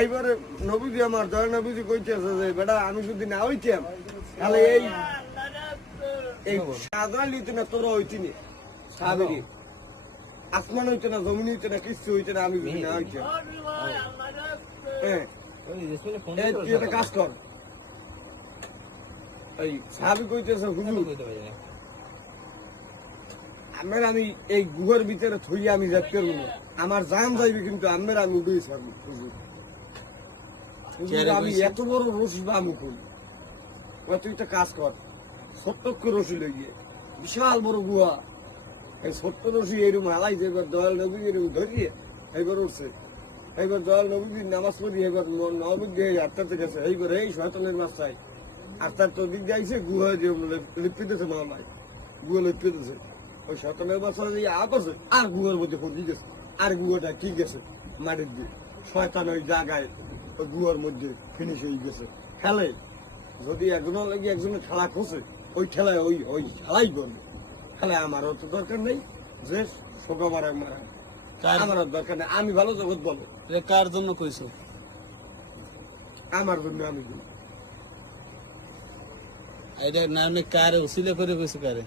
এইবারে নবীজি আমার দয়া নবীজি কইতেছে যে বেটা আমি যদি না হইতাম তাহলে এই সাধারণ হইতে না তোরা হইতি নি সাবেরি আসমান হইতে না জমিন হইতে না কিছু হইতে না আমি যদি না হইতাম। হ্যাঁ তুই একটা কাজ কর, এই সাহাবি কইতেছে হুজুর আমার আমি এই গুহার ভিতরে থইয়া আমি যাইতে পারবো না, আমার জান যাইবে কিন্তু আমার আমি উঠেই ছাড়বো হুজুর। আমি এত বড় রশি বামু করি, তুই একটা কাজ কর, ছোট্ট রশি লই গিয়ে বিশাল বড় গুহা, এই ছোট্ট রশি এরকম হালাই যে এবার দয়াল নবী এরকম ধরিয়ে এইবার উঠছে, এইবার দয়াল নবী নামাজ পড়ি এবার নবী দিয়ে আটটাতে গেছে, এইবার এই শয়তানের মাথায় আটটার তো দিক যাইছে গুহা দিয়ে লিপি দিয়েছে মামায়, গুহা লিপি দিয়েছে ওই শয়তানের মাথায় দিয়ে আছে আর গুহার মধ্যে পড়ে গেছে, আর গুহাটা ঠিক আছে মাটির দিয়ে শয়তান ওই জায়গায় ওই গুহার মধ্যে ফিনিশ হয়ে গেছে। খেলে যদি একজনের লাগে একজনের খেলা খসে ওই খেলায় ওই ওই খেলাই করবে, খেলায় আমারও তো দরকার নেই যে শোকা মারা মারা আমার দরকার নেই, আমি ভালো জগৎ বলো। কার জন্য কইছো? আমার জন্য আমি এটা না কারে উসিলে করে কইছো কারে?